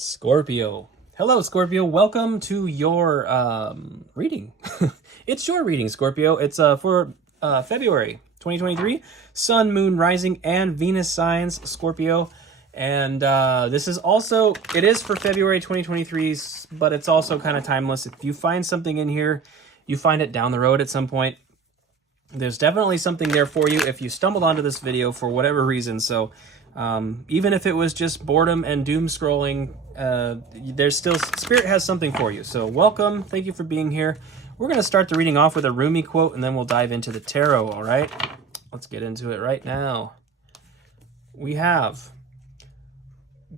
Scorpio. Hello, Scorpio. Welcome to your reading. It's your reading, Scorpio. It's for February 2023. Sun, Moon, Rising, and Venus signs, Scorpio. And this is also, it is for February 2023, but it's also kind of timeless. If you find something in here, you find it down the road at some point. There's definitely something there for you if you stumbled onto this video for whatever reason. So even if it was just boredom and doom scrolling, there's still, Spirit has something for you. So welcome. Thank you for being here. We're going to start the reading off with a Rumi quote, and then we'll dive into the tarot. All right, let's get into it right now. We have,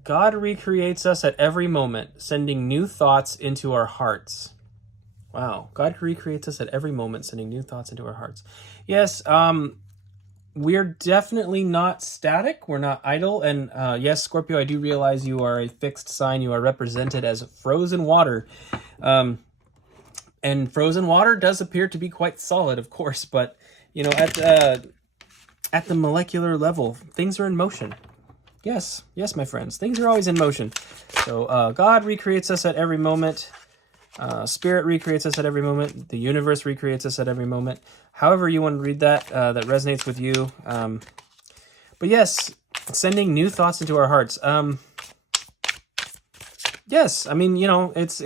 God recreates us at every moment, sending new thoughts into our hearts. Wow. God recreates us at every moment, sending new thoughts into our hearts. Yes, we're definitely not static. We're not idle. And yes, Scorpio, I do realize you are a fixed sign. You are represented as frozen water. And frozen water does appear to be quite solid, of course. But, you know, at the molecular level, things are in motion. Yes, my friends. Things are always in motion. So God recreates us at every moment. Spirit recreates us at every moment. The universe recreates us at every moment. However you want to read that, that resonates with you. But yes, sending new thoughts into our hearts. Yes, I mean, you know, it's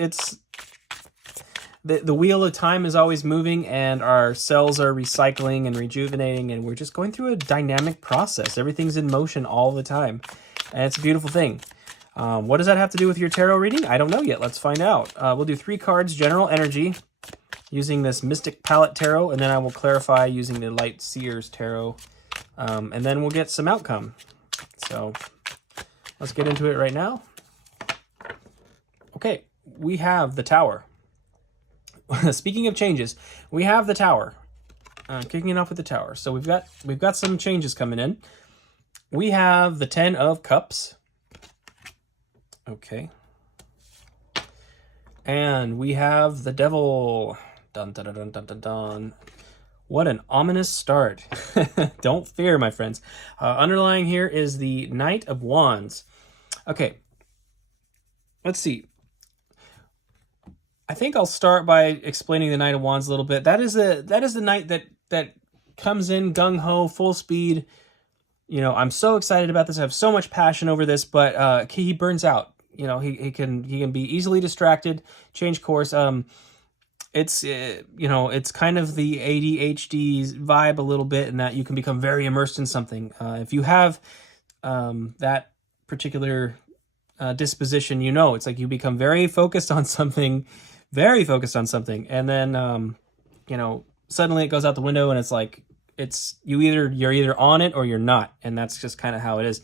the wheel of time is always moving, and our cells are recycling and rejuvenating, and we're just going through a dynamic process. Everything's in motion all the time, and it's a beautiful thing. What does that have to do with your tarot reading? I don't know yet. Let's find out. We'll do 3 cards, general energy, using this Mystic Palette Tarot, and then I will clarify using the Light Seers Tarot, and then we'll get some outcome. So let's get into it right now. Okay, we have the Tower. Speaking of changes, we have the Tower. Kicking it off with the Tower. So we've got some changes coming in. We have the 10 of Cups. Okay. And we have the Devil. Dun, dun, dun, dun, dun, dun, dun. What an ominous start. Don't fear, my friends. Underlying here is the Knight of Wands. Okay. Let's see. I think I'll start by explaining the Knight of Wands a little bit. That is the knight that comes in gung-ho, full speed. You know, I'm so excited about this. I have so much passion over this, but he burns out. You know, he can be easily distracted, change course. It's you know, it's kind of the ADHD vibe a little bit, in that you can become very immersed in something. If you have that particular disposition, you know, it's like you become very focused on something, and then you know, suddenly it goes out the window, and it's like you're either on it or you're not, and that's just kind of how it is.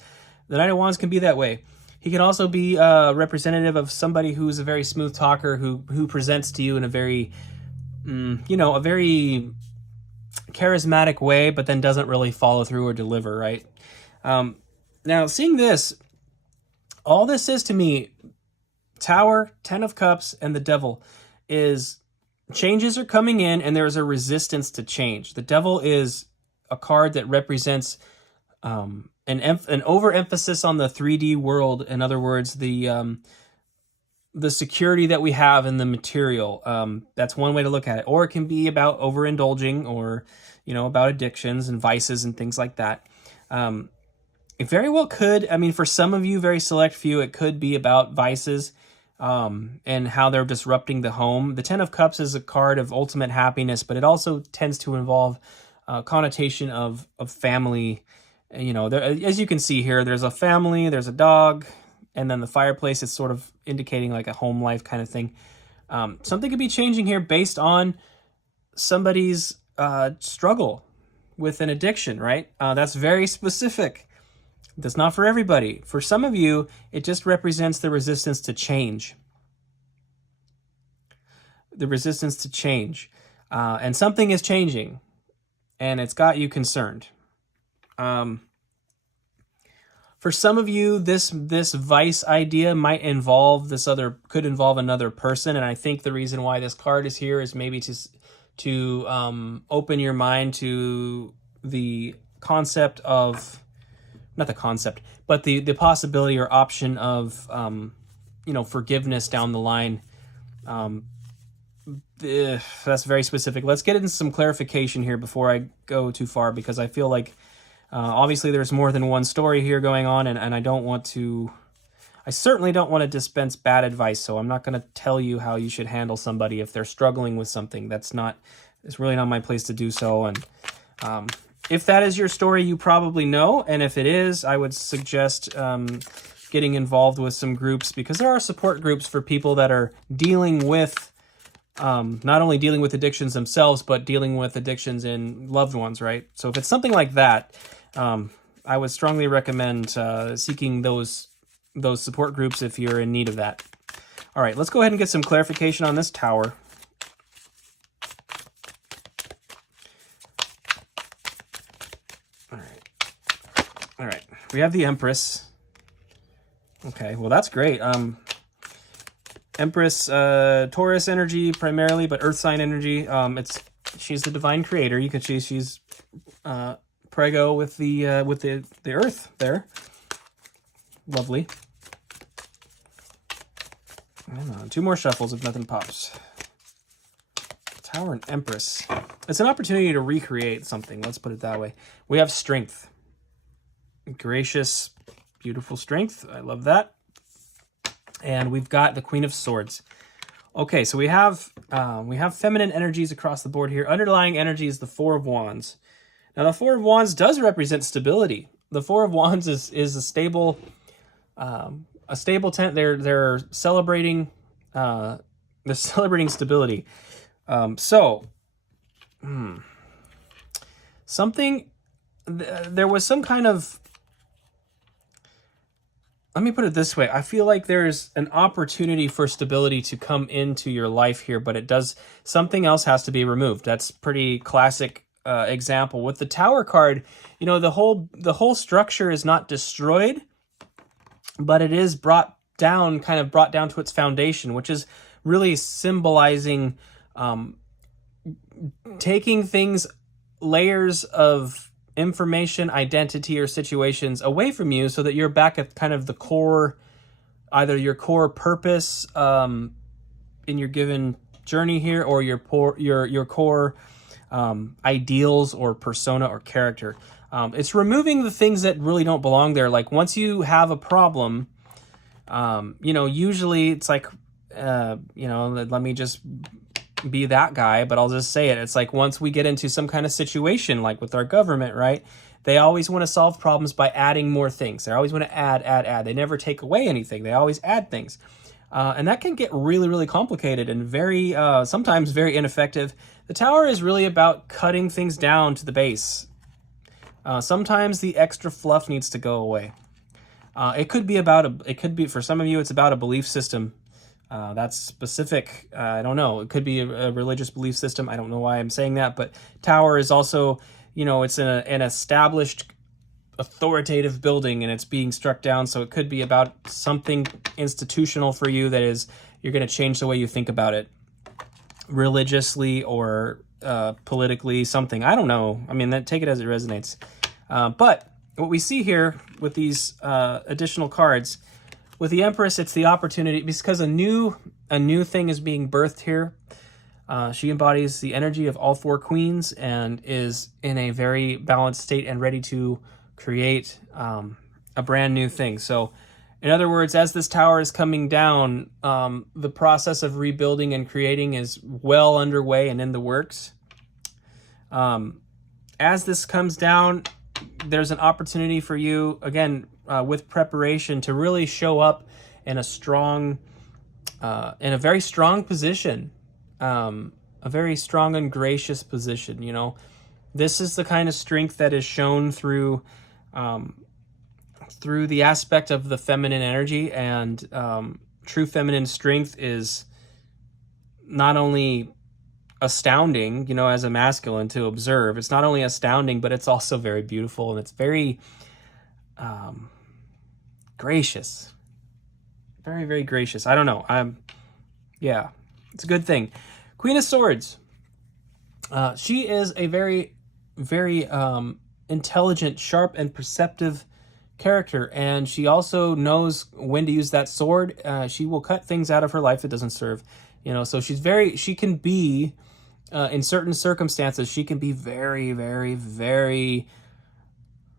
The Knight of Wands can be that way. He can also be representative of somebody who's a very smooth talker, who presents to you in a very, you know, a very charismatic way, but then doesn't really follow through or deliver, right? Now, seeing this, all this is to me, Tower, 10 of Cups, and the Devil, is changes are coming in, and there's a resistance to change. The Devil is a card that represents an overemphasis on the 3D world. In other words, the security that we have in the material. That's one way to look at it. Or it can be about overindulging, or, you know, about addictions and vices and things like that. It very well could. I mean, for some of you, very select few, it could be about vices and how they're disrupting the home. The 10 of Cups is a card of ultimate happiness, but it also tends to involve connotation of family. You know, there, as you can see here, there's a family, there's a dog, and then the fireplace is sort of indicating like a home life kind of thing. Something could be changing here based on somebody's struggle with an addiction, right? That's very specific. That's not for everybody. For some of you, it just represents the resistance to change. The resistance to change. And something is changing, and it's got you concerned. For some of you, this vice idea might involve could involve another person, and I think the reason why this card is here is maybe to open your mind to the concept of, not the concept, but the possibility or option of forgiveness down the line. That's very specific. Let's get into some clarification here before I go too far, because I feel like obviously there's more than one story here going on, and I certainly don't want to dispense bad advice, so I'm not going to tell you how you should handle somebody if they're struggling with something. It's really not my place to do so. And if that is your story, you probably know, and if it is, I would suggest getting involved with some groups, because there are support groups for people that are dealing with not only dealing with addictions themselves, but dealing with addictions in loved ones, right? So if it's something like that, I would strongly recommend seeking those support groups if you're in need of that. All right, let's go ahead and get some clarification on this tower. All right, we have the Empress. Okay, well, that's great. Empress, Taurus energy primarily, but Earth sign energy. She's the divine creator. You could she's prego with the Earth there. Lovely. And, 2 more shuffles if nothing pops. Tower and Empress. It's an opportunity to recreate something. Let's put it that way. We have strength. Gracious, beautiful strength. I love that. And we've got the Queen of Swords. Okay, so we have feminine energies across the board here. Underlying energy is the Four of Wands. Now, the Four of Wands does represent stability. The Four of Wands is a stable tent. They're celebrating stability. There was some kind of. Let me put it this way. I feel like there's an opportunity for stability to come into your life here, but something else has to be removed. That's pretty classic example. With the Tower card, the whole structure is not destroyed, but it is brought down to its foundation, which is really symbolizing taking things, layers of information, identity, or situations away from you so that you're back at kind of the core, either your core purpose in your given journey here, or your core ideals or persona or character. It's removing the things that really don't belong there. Like once you have a problem, usually it's like, let me just be that guy, but I'll just say it. It's like once we get into some kind of situation, like with our government, right? They always want to solve problems by adding more things. They always want to add. They never take away anything. They always add things. And that can get really, really complicated and very, sometimes very ineffective. The Tower is really about cutting things down to the base. Sometimes the extra fluff needs to go away. It could be for some of you, it's about a belief system. That's specific. I don't know. It could be a religious belief system. I don't know why I'm saying that, but Tower is also, it's an established authoritative building and it's being struck down. So it could be about something institutional for you that is, you're going to change the way you think about it religiously or politically, something. I don't know. I mean, take it as it resonates. But what we see here with these additional cards, with the Empress, it's the opportunity because a new thing is being birthed here. She embodies the energy of all 4 queens and is in a very balanced state and ready to create a brand new thing. So, in other words, as this tower is coming down, the process of rebuilding and creating is well underway and in the works. As this comes down, there's an opportunity for you, again, with preparation, to really show up in a very strong position, a very strong and gracious position. This is the kind of strength that is shown through the aspect of the feminine energy, and true feminine strength is not only astounding, as a masculine to observe. It's not only astounding, but it's also very beautiful, and it's very gracious. Very, very gracious. I don't know. It's a good thing. Queen of Swords. She is a very, very intelligent, sharp, and perceptive character, and she also knows when to use that sword. She will cut things out of her life that doesn't serve, so she can be, in certain circumstances, she can be very, very, very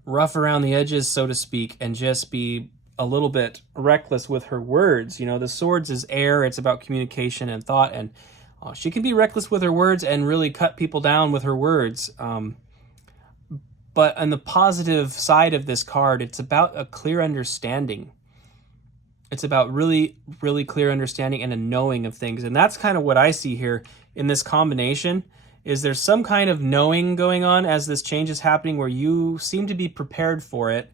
rough around the edges, so to speak, and just be a little bit reckless with her words. The swords is air. It's about communication and thought, and she can be reckless with her words and really cut people down with her words. But on the positive side of this card, it's about a clear understanding. It's about really, really clear understanding and a knowing of things. And that's kind of what I see here in this combination, is there's some kind of knowing going on as this change is happening, where you seem to be prepared for it.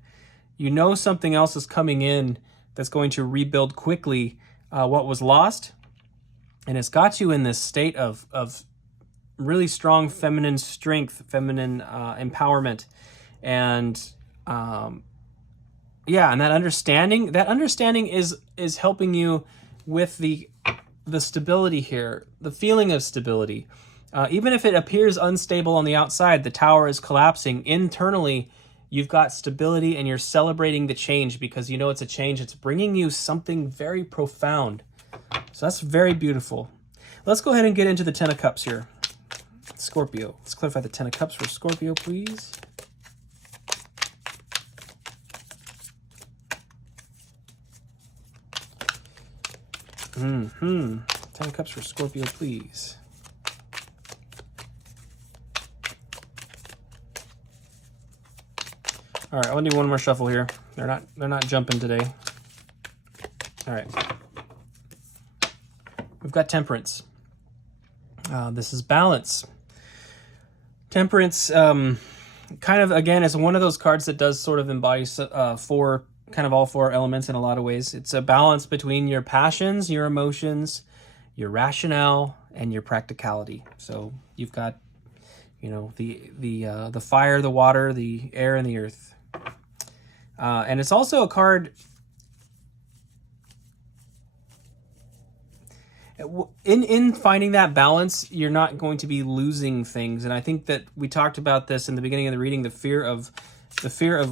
You know something else is coming in that's going to rebuild quickly what was lost. And it's got you in this state of really strong feminine strength, feminine empowerment. And and that understanding is helping you with the stability here, the feeling of stability. Even if it appears unstable on the outside, the tower is collapsing. Internally, you've got stability, and you're celebrating the change because you know it's a change. It's bringing you something very profound. So that's very beautiful. Let's go ahead and get into the Ten of Cups here. Scorpio. Let's clarify the Ten of Cups for Scorpio, please. Ten of Cups for Scorpio, please. All right, I'll do one more shuffle here. They're not jumping today. All right. We've got Temperance. This is balance. Temperance, kind of, again, is one of those cards that does sort of embody all four elements in a lot of ways. It's a balance between your passions, your emotions, your rationale, and your practicality. So you've got, the fire, the water, the air, and the earth. And it's also a card. In finding that balance, you're not going to be losing things. And I think that we talked about this in the beginning of the reading, the fear of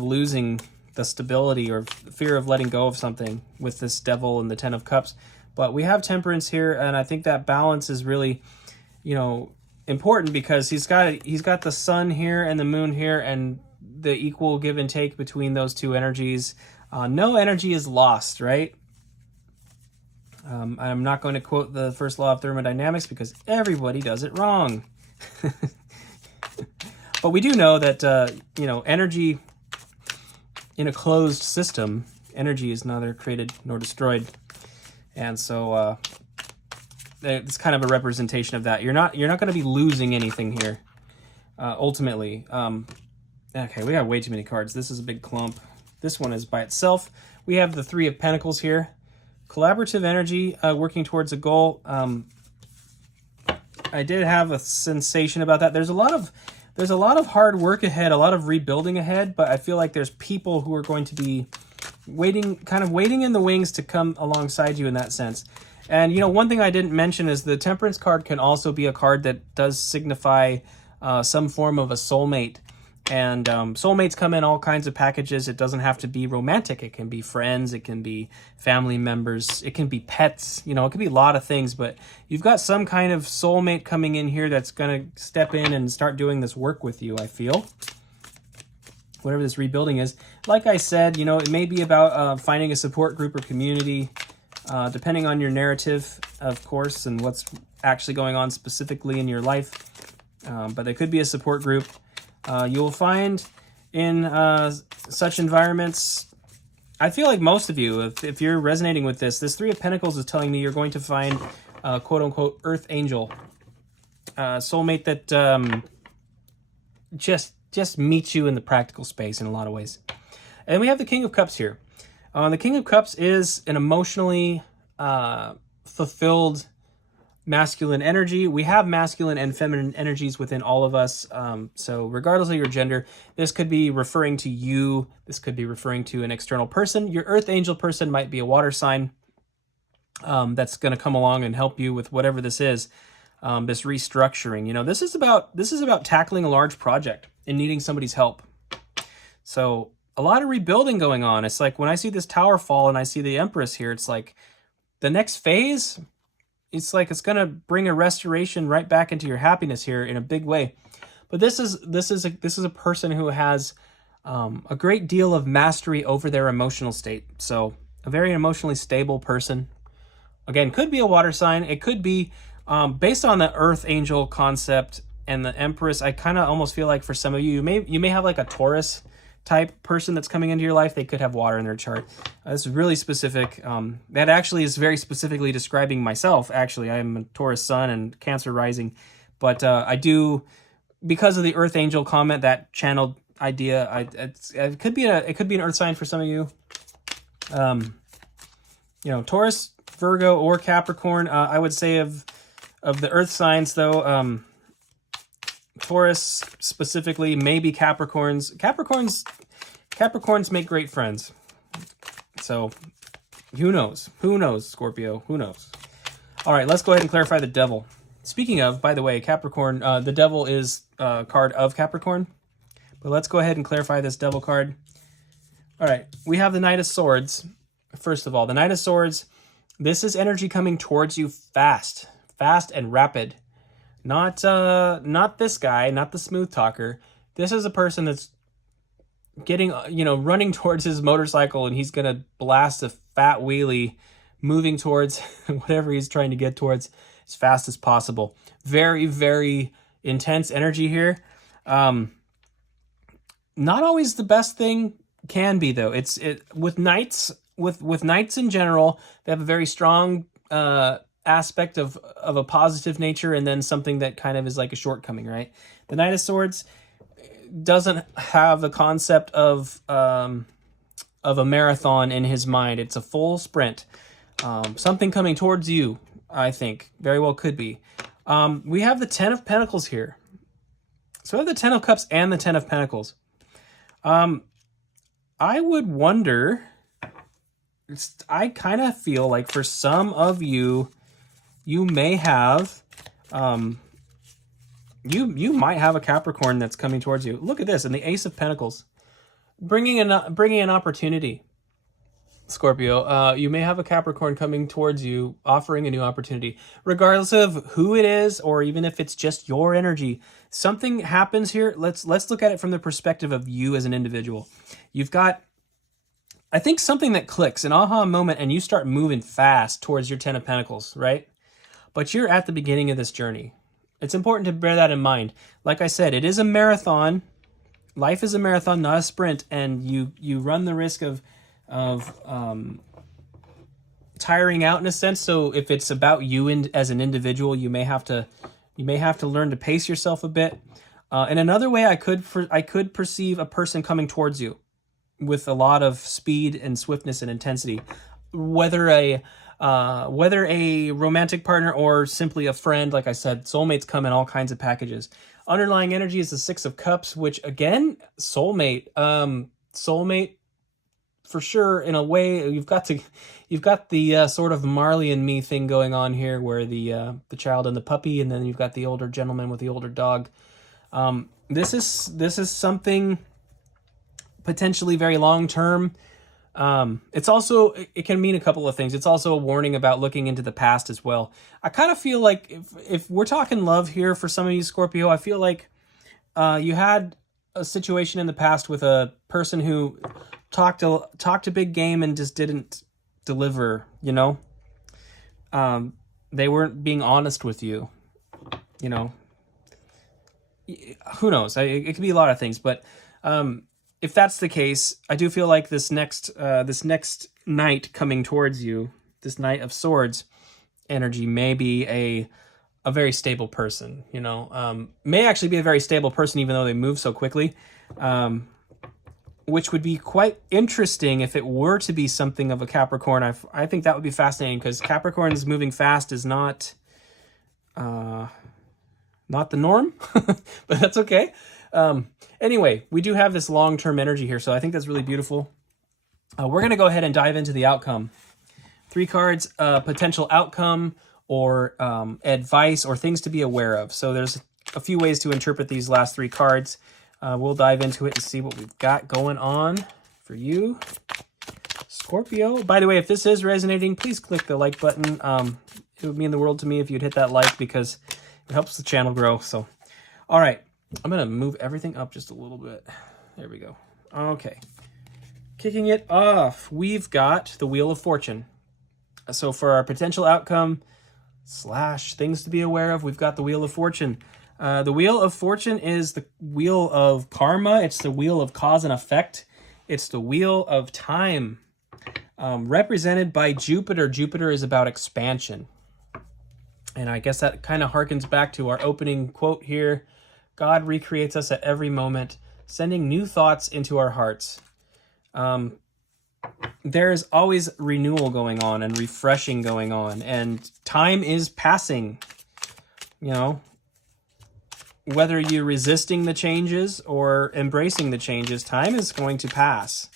losing the stability, or the fear of letting go of something with this Devil and the Ten of Cups. But we have Temperance here, and I think that balance is really, important, because he's got the sun here and the moon here, and the equal give and take between those two energies. No energy is lost, right? I'm not going to quote the first law of thermodynamics because everybody does it wrong. But we do know that, energy in a closed system, energy is neither created nor destroyed. And so it's kind of a representation of that. You're not going to be losing anything here, ultimately. Okay, we got way too many cards. This is a big clump. This one is by itself. We have the Three of Pentacles here. Collaborative energy, working towards a goal. I did have a sensation about that. There's a lot of hard work ahead, a lot of rebuilding ahead, but I feel like there's people who are going to be waiting in the wings to come alongside you in that sense. And, one thing I didn't mention is the Temperance card can also be a card that does signify some form of a soulmate. And soulmates come in all kinds of packages. It doesn't have to be romantic. It can be friends. It can be family members. It can be pets. It can be a lot of things. But you've got some kind of soulmate coming in here that's going to step in and start doing this work with you, I feel. Whatever this rebuilding is. Like I said, it may be about finding a support group or community, depending on your narrative, of course, and what's actually going on specifically in your life. But there could be a support group. You will find in such environments, I feel like most of you, if you're resonating with this Three of Pentacles is telling me you're going to find a quote-unquote earth angel, soulmate that just meets you in the practical space in a lot of ways. And we have the King of Cups here. The King of Cups is an emotionally fulfilled masculine energy. We have masculine and feminine energies within all of us. So regardless of your gender, this could be referring to you. This could be referring to an external person. Your earth angel person might be a water sign that's going to come along and help you with whatever this is, this restructuring. This is about tackling a large project and needing somebody's help. So a lot of rebuilding going on. It's like when I see this tower fall and I see the Empress here, it's like the next phase, it's like it's going to bring a restoration right back into your happiness here in a big way. But this is a person who has a great deal of mastery over their emotional state. So a very emotionally stable person. Again, could be a water sign. It could be based on the Earth Angel concept and the Empress. I kind of almost feel like for some of you, you may have like a Taurus type person that's coming into your life. They could have water in their chart. This is really specific. That actually is very specifically describing myself. Actually, I'm a Taurus sun and Cancer rising, but I do, because of the Earth Angel comment, that channeled idea. It could be an Earth sign for some of you. You know, Taurus, Virgo, or Capricorn. I would say of the Earth signs though, Taurus specifically, maybe Capricorns. Capricorns make great friends. So who knows? Who knows, Scorpio? Who knows? All right, let's go ahead and clarify the devil. Speaking of, by the way, Capricorn, the devil is a card of Capricorn. But let's go ahead and clarify this devil card. All right, we have the Knight of Swords. First of all, the Knight of Swords, this is energy coming towards you fast and rapid. Not this guy, not the smooth talker. This is a person that's getting, running towards his motorcycle, and he's gonna blast a fat wheelie, moving towards whatever he's trying to get towards as fast as possible. Very, very intense energy here. Not always the best thing, can be though. With knights, with knights in general, they have a very strong aspect of a positive nature, and then something that kind of is like a shortcoming, right? The Knight of Swords doesn't have the concept of a marathon in his mind. It's a full sprint. Something coming towards you, I think, very well could be. We have the Ten of Pentacles here. So we have the Ten of Cups and the Ten of Pentacles. I would wonder, I kind of feel like for some of you, you may have, you might have a Capricorn that's coming towards you. Look at this, and the Ace of Pentacles, bringing an opportunity. Scorpio, you may have a Capricorn coming towards you, offering a new opportunity, regardless of who it is, or even if it's just your energy. Something happens here. Let's look at it from the perspective of you as an individual. You've got, I think, something that clicks, an aha moment, and you start moving fast towards your Ten of Pentacles, right? But you're at the beginning of this journey. It's important to bear that in mind. Like I said, it is a marathon. Life is a marathon, not a sprint, and you run the risk of tiring out in a sense. So if it's about you as an individual, you may have to learn to pace yourself a bit. In another way, I could perceive a person coming towards you with a lot of speed and swiftness and intensity, whether a romantic partner or simply a friend. Like I said, soulmates come in all kinds of packages. Underlying energy is the Six of Cups, which again, soulmate for sure. In a way, you've got the sort of Marley and Me thing going on here, where the child and the puppy, and then you've got the older gentleman with the older dog. This is something potentially very long term. It's also, it can mean a couple of things. It's also a warning about looking into the past as well. I kind of feel like if we're talking love here for some of you, Scorpio, I feel like you had a situation in the past with a person who talked a big game and just didn't deliver, they weren't being honest with you, who knows? It could be a lot of things, but if that's the case, I do feel like this next knight coming towards you, this Knight of Swords energy, may be a very stable person. May actually be a very stable person, even though they move so quickly. Which would be quite interesting if it were to be something of a Capricorn. I think that would be fascinating, because Capricorns moving fast is not the norm, but that's okay. Anyway, we do have this long-term energy here, so I think that's really beautiful. We're going to go ahead and dive into the outcome. 3 cards, potential outcome, or advice, or things to be aware of. So there's a few ways to interpret these last 3 cards. We'll dive into it and see what we've got going on. for you, Scorpio. By the way, if this is resonating, please click the like button. It would mean the world to me if you'd hit that like, because it helps the channel grow. So, all right, I'm going to move everything up just a little bit. There we go. Okay. Kicking it off, we've got the Wheel of Fortune. So for our potential outcome / things to be aware of, we've got the Wheel of Fortune. The Wheel of Fortune is the wheel of karma. It's the wheel of cause and effect. It's the wheel of time, represented by Jupiter. Jupiter is about expansion. And I guess that kind of harkens back to our opening quote here. God recreates us at every moment, sending new thoughts into our hearts. There's always renewal going on and refreshing going on, and time is passing. You know, whether you're resisting the changes or embracing the changes, time is going to pass.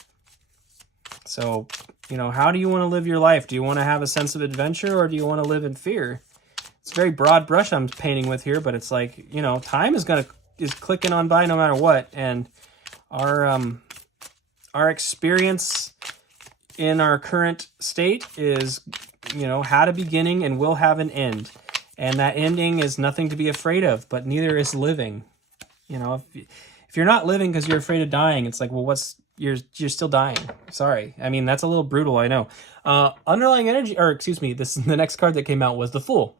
So, you know, how do you want to live your life? Do you want to have a sense of adventure, or do you want to live in fear? It's a very broad brush I'm painting with here, but it's like, you know, time is clicking on by no matter what, and our experience in our current state is, you know, had a beginning and will have an end. And that ending is nothing to be afraid of, but neither is living. You know, if you're not living because you're afraid of dying, it's like, well, you're still dying. Sorry. I mean, that's a little brutal, I know. Underlying energy, or excuse me, the next card that came out was the Fool.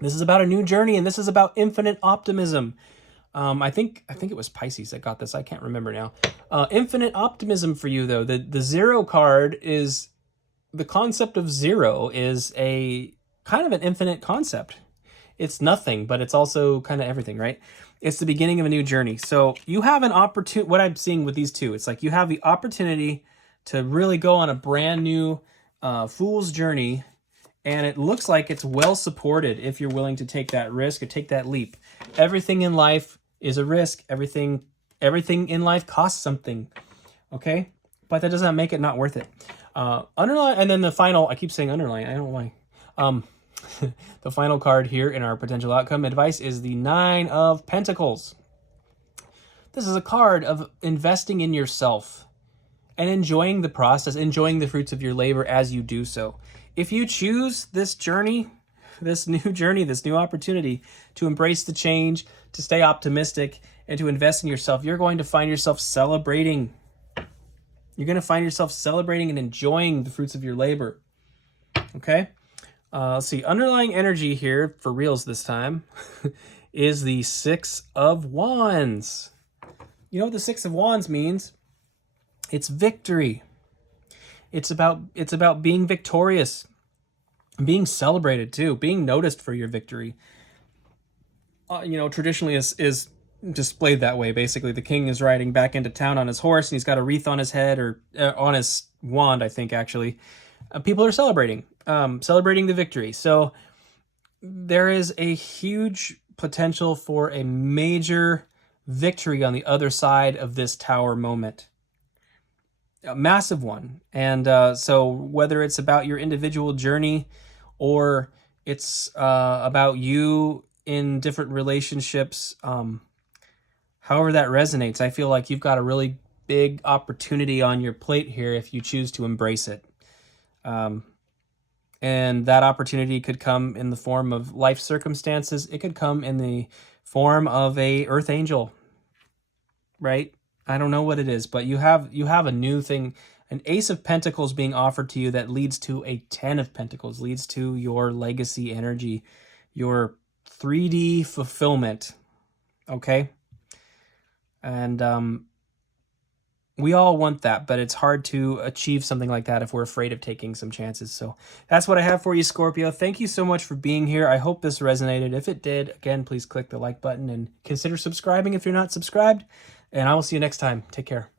This is about a new journey, and this is about infinite optimism. I think it was Pisces that got this. I can't remember now. Infinite optimism for you, though. The zero card is, the concept of zero is a kind of an infinite concept. It's nothing, but it's also kind of everything, right? It's the beginning of a new journey. So you have an opportunity. What I'm seeing with these two, it's like you have the opportunity to really go on a brand new fool's journey. And it looks like it's well supported if you're willing to take that risk or take that leap. Everything in life is a risk. Everything in life costs something. Okay? But that does not make it not worth it. Underline, and then the final, I keep saying underline, I don't know why. The final card here in our potential outcome advice is the Nine of Pentacles. This is a card of investing in yourself and enjoying the process, enjoying the fruits of your labor as you do so. If you choose this journey, this new opportunity to embrace the change, to stay optimistic, and to invest in yourself, you're going to find yourself celebrating. You're going to find yourself celebrating and enjoying the fruits of your labor. Okay? Let's see. Underlying energy here, for reals this time, is the Six of Wands. You know what the Six of Wands means? It's victory. It's about being victorious, being celebrated too, being noticed for your victory. You know, traditionally is displayed that way. Basically, the king is riding back into town on his horse, and he's got a wreath on his head, or on his wand, I think, actually. People are celebrating the victory. So there is a huge potential for a major victory on the other side of this tower moment. A massive one. And so whether it's about your individual journey, or it's about you in different relationships, however that resonates, I feel like you've got a really big opportunity on your plate here if you choose to embrace it. And that opportunity could come in the form of life circumstances. It could come in the form of a earth angel, right? I don't know what it is, but you have a new thing, an Ace of Pentacles being offered to you that leads to a 10 of Pentacles, leads to your legacy energy, your 3D fulfillment, okay? And we all want that, but it's hard to achieve something like that if we're afraid of taking some chances. So that's what I have for you, Scorpio. Thank you so much for being here. I hope this resonated. If it did, again, please click the like button and consider subscribing if you're not subscribed. And I will see you next time. Take care.